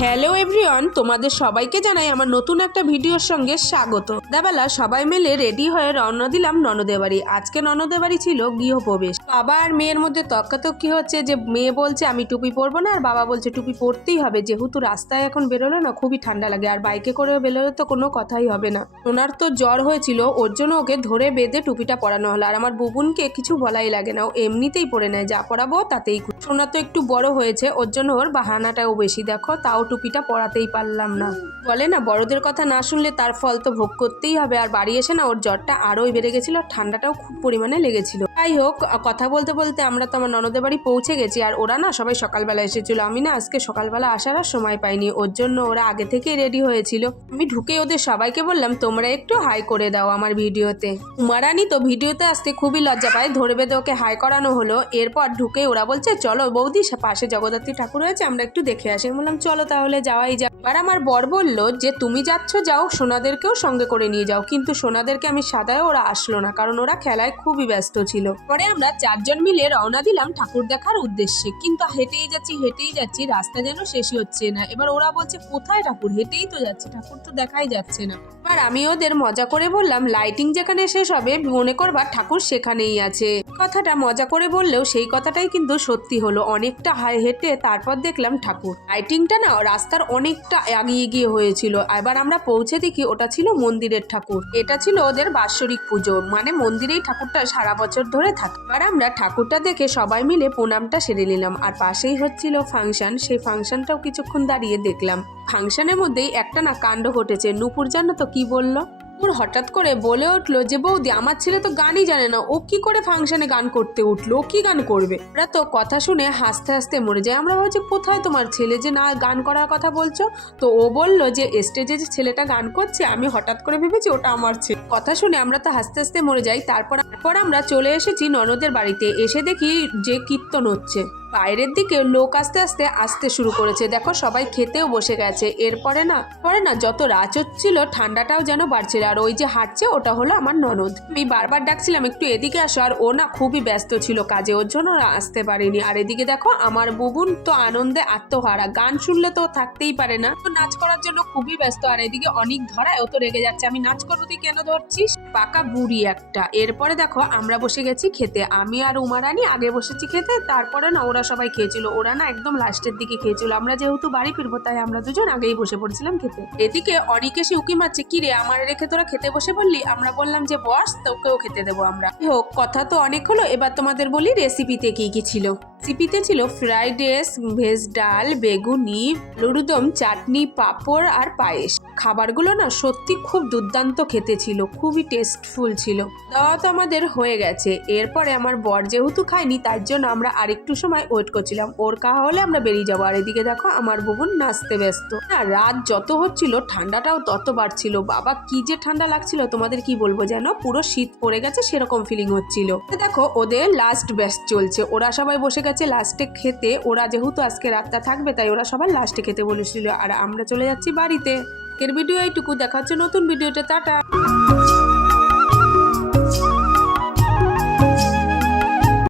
Hello everyone, তোমাদের সবাইকে জানাই আমার নতুন একটা ভিডিওর সঙ্গে স্বাগত। দাবেলা সবাই মিলে রেডি হয়ে রওনা দিলাম ননদের বাড়ি। আজকে ননদের বাড়ি ছিল গৃহপ্রবেশ। বাবা আর মেয়ের মধ্যে তর্কাতর্কি হচ্ছে যে মেয়ে বলছে আমি টুপি পরবো না, আর বাবা বলছে টুপি পরতেই হবে, যেহেতু রাস্তায় এখন বেরোলে না খুবই ঠান্ডা লাগে, আর বাইকে করে বেরোলে তো কোনো কথাই হবে না। ওনার তো জ্বর হয়েছিল, ওর জন্য ওকে ধরে বেঁধে টুপিটা পরানো হলো। আর আমার বুবুনকে কিছু বলাই লাগে না, ও এমনিতেই পরে নেয়, যা পরাবো তাতেই। সোনা তো একটু বড় হয়েছে, ওর জন্য ওর বাহানাটাও বেশি। দেখো তাও টুপিটা পরাতেই পারলাম না। বলে না বড়দের কথা না শুনলে তার ফল তো ভোগ করতেই হবে। আর বাড়ি এসে না ওর জ্বরটা আরোই বেড়ে গেছিল, ঠান্ডাটাও খুব পরিমাণে লেগেছিল। যাই হোক, কথা বলতে বলতে আমরা তো আমার ননদের বাড়ি পৌঁছে গেছি। আর ওরা না সবাই সকালবেলা এসেছিল, আমি না আজকে সকালবেলা আসার আর সময় পাইনি, ওর জন্য ওরা আগে থেকেই রেডি হয়েছিল। আমি ঢুকে ওদের সবাইকে বললাম তোমরা একটু হাই করে দাও আমার ভিডিওতে। উমারানি তো ভিডিওতে আসতে খুবই লজ্জা পায়, ধরে বেঁধে ওকে হাই করানো হলো। এরপর ঢুকে ওরা বলছে চলো বৌদি, পাশে জগদ্ধাত্রী ঠাকুর হয়েছে, আমরা একটু দেখে আসি। বললাম চলো তাহলে যাওয়াই যাক। এবার আমার বর বলল যে তুমি যাচ্ছ যাও, সোনাদেরকেও সঙ্গে করে নিয়ে যাও। কিন্তু সোনাদেরকে আমি সাদায় ওরা আসলো না, কারণ ওরা খেলায় খুবই ব্যস্ত ছিল। পরে আমরা চারজন মিলে রওনা দিলাম ঠাকুর দেখার উদ্দেশ্যে। কিন্তু হেঁটেই যাচ্ছি, রাস্তা যেন শেষই হচ্ছে না। এবার ওরা বলছে কোথায় ঠাকুর, হেঁটেই তো যাচ্ছে, ঠাকুর তো দেখাই যাচ্ছে না। এবার আমি ওদের মজা করে বললাম লাইটিং যেখানে শেষ হবে মনে করবার ঠাকুর সেখানেই আছে। কথাটা মজা করে বললেও সেই কথাটাই কিন্তু সত্যি হলো। অনেকটা হেঁটে তারপর দেখলাম ঠাকুর। লাইটিংটা না রাস্তার অনেকটা এগিয়ে গিয়ে হয়েছিল। এবার আমরা পৌঁছে দেখি ওটা ছিল মন্দিরের ঠাকুর। এটা ছিল ওদের বাৎসরিক পুজো, মানে মন্দিরেই ঠাকুরটা সারা বছর ধরে থাকে। এবার আমরা ঠাকুরটা দেখে সবাই মিলে প্রণামটা সেরে নিলাম। আর পাশেই হচ্ছিল ফাংশন, সেই ফাংশনটাও কিছুক্ষণ দাঁড়িয়ে দেখলাম। ফাংশনের মধ্যেই একটা না কাণ্ড ঘটেছে। নূপুর জানো তো কি বললো? ওর হঠাৎ করে বলে উঠলো যে বৌদি আমার ছেলে তো গানই জানে না, ও কি করে ফাংশনে গান করতে উঠলো, ও কি গান করবে? ওরা তো কথা শুনে হাসতে হাসতে মরে যায়। আমরা ভাবছি কোথায় তোমার ছেলে যে না গান করার কথা বলছো? তো ও বললো যে স্টেজে যে ছেলেটা গান করছে, আমি হঠাৎ করে ভেবেছি ওটা আমার ছেলে। কথা শুনে আমরা তো হাসতে হাসতে মরে যাই। তারপর আমরা চলে এসেছি ননদের বাড়িতে। এসে দেখি যে কীর্তন হচ্ছে। বাইরের দিকে লোক আস্তে আস্তে আসতে শুরু করেছে। দেখো সবাই খেতেও বসে গেছে। এরপরে না যত রাত হচ্ছিল ঠান্ডাটাও যেন বাড়ছিল। আর ওই যে হাঁটছে ওটা হলো আমার ননদ। আমি বারবার ডাকছিলাম একটু এদিকে আসো, আর ও না খুবই ব্যস্ত ছিল কাজে, ওর জন্য আসতে পারেনি। আর এদিকে দেখো আমার বুবুন তো আনন্দে আত্মহারা, গান শুনলে তো থাকতেই পারে না, তো নাচ করার জন্য খুবই ব্যস্ত। আর এদিকে অনেক ধরায় ও তো রেগে যাচ্ছে, আমি নাচ করবো তুই কেন ধরছিস, পাকা বুড়ি একটা। এরপরে দেখো আমরা বসে গেছি খেতে। আমি আর উমারানি আগে বসেছি খেতে, তারপরে না ওরা সবাই খেয়েছিল। ওরা না একদম লাস্টের দিকে খেয়েছিল। আমরা যেহেতু বাড়ি ফিরবো তাই আমরা দুজন আগেই বসে পড়ছিলাম খেতে। এদিকে অনেক এসে উকি মারছে, কি রে আমার রেখে তোরা খেতে বসে বললি? আমরা বললাম যে বস, তোকেও খেতে দেবো আমরা। হোক, কথা তো অনেক হলো, এবার তোমাদের বলি রেসিপিতে কি কি ছিল। রেসিপিতে ছিল ফ্রাইড রাইস, ভেজ ডাল, বেগুনি, লুডুদম, চাটনি, পাঁপড় আর পায়েস। খাবারগুলো না সত্যি খুব দুর্দান্ত খেতে ছিল, খুবই টেস্টফুল ছিল। দাওয়া তো আমাদের হয়ে গেছে। এরপরে আমার বর যেহেতু খায়নি তার জন্য আমরা আরেকটু সময় ওয়েট করছিলাম, ওর খাওয়া হলে আমরা বেরিয়ে যাবো। আর এদিকে দেখো আমার বুবুন নাচতে ব্যস্ত। না রাত যত হচ্ছিল ঠান্ডাটাও তত বাড়ছিল। বাবা কি যে ঠান্ডা লাগছিল তোমাদের কি বলবো, যেন পুরো শীত পড়ে গেছে সেরকম ফিলিং হচ্ছিল। দেখো ওদের লাস্ট ব্যাচ চলছে, ওরা সবাই বসে গেছে লাস্টে খেতে। ওরা যেহেতু আজকে রাতটা থাকবে তাই ওরা সবাই লাস্টে খেতে বলেছিল। আর আমরা চলে যাচ্ছি বাড়িতে। এর ভিডিও এইটুকু, দেখা হচ্ছে নতুন ভিডিওতে, টাটা।